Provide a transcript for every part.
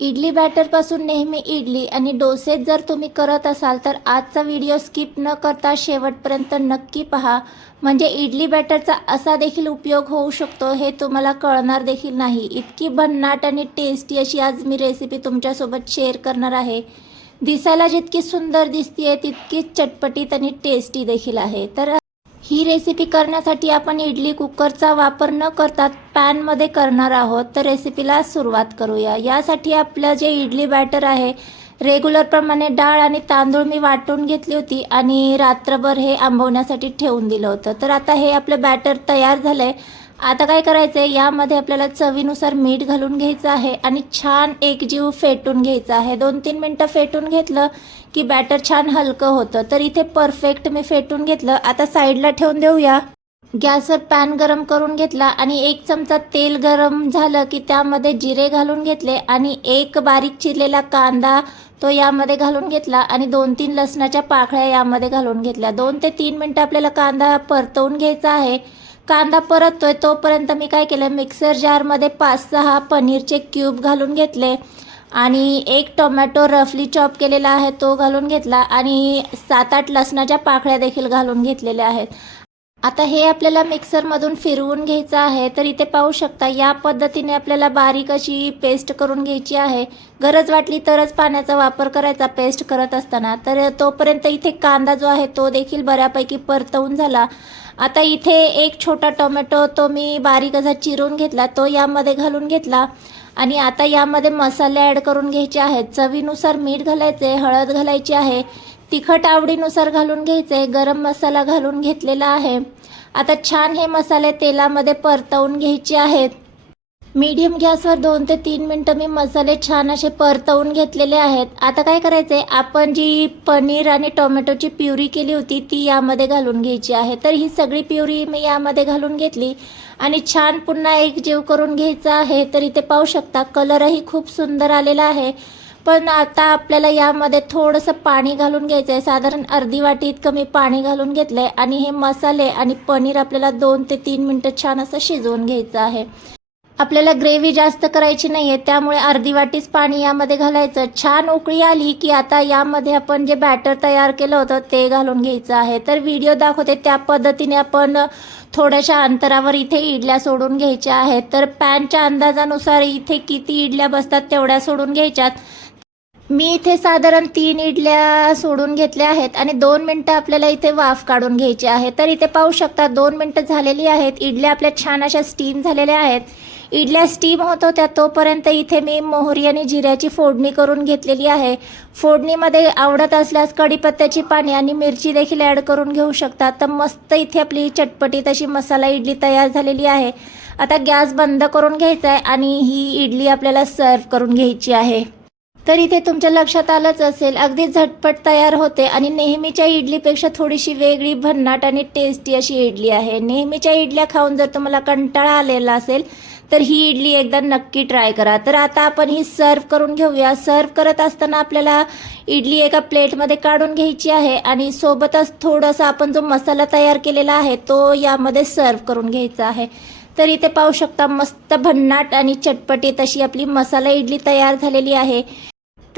इडली बॅटरपासून नेहमी इडली आणि डोसे जर तुम्ही करत असाल तर आजचा व्हिडिओ स्किप न करता शेवटपर्यंत नक्की पहा. म्हणजे इडली बॅटरचा असा देखील उपयोग होऊ शकतो हे तुम्हाला कळणार देखील नाही. इतकी भन्नाट आणि टेस्टी अशी आज मी रेसिपी तुमच्यासोबत शेअर करणार आहे. दिसायला जितकी सुंदर दिसतीये तितकीच चटपटीत आणि टेस्टी देखील आहे. तर ही रेसिपी करण्यासाठी आपण इडली कुकरचा वापर न करता पॅनमध्ये करणार आहोत. तर रेसिपीला सुरुवात करूया. यासाठी आपलं जे इडली बॅटर आहे रेग्युलरप्रमाणे डाळ आणि तांदूळ मी वाटून घेतली होती आणि रात्रभर हे आंबवण्यासाठी ठेवून दिलं होतं. तर आता हे आपलं बॅटर तयार झालं आहे आता काय करायचं आहे यामध्ये आपल्याला चवीनुसार मीठ घालून घ्यायचं आहे आणि छान एकजीव फेटून घ्यायचं आहे. दोन तीन मिनटं फेटून घेतलं की बॅटर छान हलकं होतं. तर इथे परफेक्ट मी फेटून घेतलं. आता साईडला ठेवून देऊया. गॅसवर पॅन गरम करून घेतला आणि एक चमचा तेल गरम झालं की त्यामध्ये जिरे घालून घेतले आणि एक बारीक चिरलेला कांदा तो यामध्ये घालून घेतला आणि दोन तीन लसणाच्या पाकळ्या यामध्ये घालून घेतल्या. दोन ते तीन मिनटं आपल्याला कांदा परतवून घ्यायचा आहे. कांदा परततोय तोपर्यंत मी काय केलं मिक्सर जारमध्ये पाच सहा पनीरचे क्यूब घालून घेतले आणि एक टोमॅटो रफली चॉप केलेला आहे तो घालून घेतला आणि सात आठ लसणाच्या पाकळ्या देखील घालून घेतलेल्या आहेत. आता हे आपल्याला मिक्सरमधून फिरवून घ्यायचं आहे तर इथे पाहू शकता या पद्धतीने आपल्याला बारीक अशी पेस्ट करून घ्यायची आहे. गरज वाटली तरच पाण्याचा वापर करायचा पेस्ट करत असताना. तर तोपर्यंत इथे कांदा जो आहे तो देखील बऱ्यापैकी परतवून झाला. आता इथे एक छोटा टोमॅटो तो मी बारीक असा चिरून घेतला तो यामध्ये घालून घेतला. आणि आता यामध्ये मसाले ॲड करून घ्यायचे आहेत. चवीनुसार मीठ घालायचे हळद घालायची आहे तिखट आवडीनुसार घालून घ्यायचे गरम मसाला घालून घेतलेला आहे. आता छान हे मसाले तेलामध्ये परतवून घ्यायचे आहेत. मीडियम गॅसवर दोन ते तीन मिनटं मी मसाले छान असे परतवून घेतलेले आहेत. आता काय करायचं आहे आपण जी पनीर आणि टोमॅटोची प्युरी केली होती ती यामध्ये घालून घ्यायची आहे. तर ही सगळी प्युरी मी यामध्ये घालून घेतली. आणि छान पुन्हा एक जीव करून घ्यायचा आहे तर इथे पाहू शकता कलरही खूप सुंदर आलेला आहे. पण आता आपल्याला यामध्ये थोडंसं पाणी घालून घ्यायचं आहे साधारण अर्धी वाटी इतकं मी पाणी घालून घेतलं आहे आणि हे मसाले आणि पनीर आपल्याला दोन ते तीन मिनटं छान असं शिजवून घ्यायचं आहे. आपल्याला ग्रेव्ही जास्त करायची नाही आहे त्यामुळे अर्धी वाटीच पाणी यामध्ये घालायचं. छान उकळी आली की आता यामध्ये आपण जे बॅटर तयार केलं होतं ते घालून घ्यायचं आहे. तर व्हिडिओ दाखवते त्या पद्धतीने आपण थोड्याशा अंतरावर इथे इडल्या सोडून घ्यायच्या आहेत. तर पॅनच्या अंदाजानुसार इथे किती इडल्या बसतात तेवढ्या सोडून घ्यायच्यात. मी इथे साधारण तीन इडल्या सोडून घेतल्या आहेत आणि दोन मिनटं आपल्याला इथे वाफ काढून घ्यायची आहे. तर इथे पाहू शकता दोन मिनटं झालेली आहेत. इडल्या आपल्या छान अशा स्टीम झालेल्या आहेत. इडल्या स्टीम होत होत्या तोपर्यंत इथे मी मोहरी आणि जिऱ्याची फोडणी करून घेतलेली आहे. फोडणीमध्ये आवडत असल्यास कढीपत्त्याची पाणी आणि मिरची देखील ॲड करून घेऊ शकता. तर मस्त इथे आपली चटपटी तशी मसाला इडली तयार झालेली आहे. आता गॅस बंद करून घ्यायचा आहे आणि ही इडली आपल्याला सर्व करून घ्यायची आहे. तर इथे तुमच्या लक्षात आलंच असेल अगदी झटपट तयार होते आणि नेहमीच्या इडलीपेक्षा थोडीशी वेगळी भन्नाट आणि टेस्टी अशी इडली आहे. नेहमीच्या इडल्या खाऊन जर तुम्हाला कंटाळा आलेला असेल तर ही इडली एकदा नक्की ट्राय करा. तर आता आपण ही सर्व करून घेऊया. सर्व करत असताना आपल्याला इडली एका प्लेटमध्ये काढून घ्यायची आहे आणि सोबतच थोडंसं आपण जो मसाला तयार केलेला आहे तो यामध्ये सर्व करून घ्यायचा आहे. तर इथे पाहू शकता मस्त भन्नाट आणि चटपटीत अशी आपली मसाला इडली तयार झालेली आहे.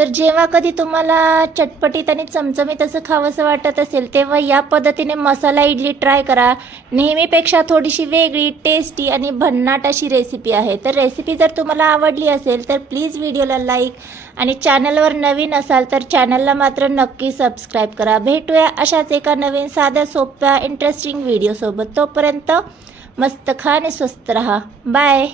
तर जेव्हा कधी तुम्हाला चटपटीत आणि चमचमीत असं खावंसं वाटत असेल तेव्हा या पद्धतीने मसाला इडली ट्राय करा. नेहमीपेक्षा थोडीशी वेगळी टेस्टी आणि भन्नाट अशी रेसिपी आहे. तर रेसिपी जर तुम्हाला आवडली असेल तर प्लीज व्हिडिओला लाईक आणि चॅनलवर नवीन असाल तर चॅनलला मात्र नक्की सबस्क्राईब करा. भेटूया अशाच एका नवीन साध्या सोप्या इंटरेस्टिंग व्हिडिओसोबत तोपर्यंत मस्त खा आणि स्वस्त रहा. बाय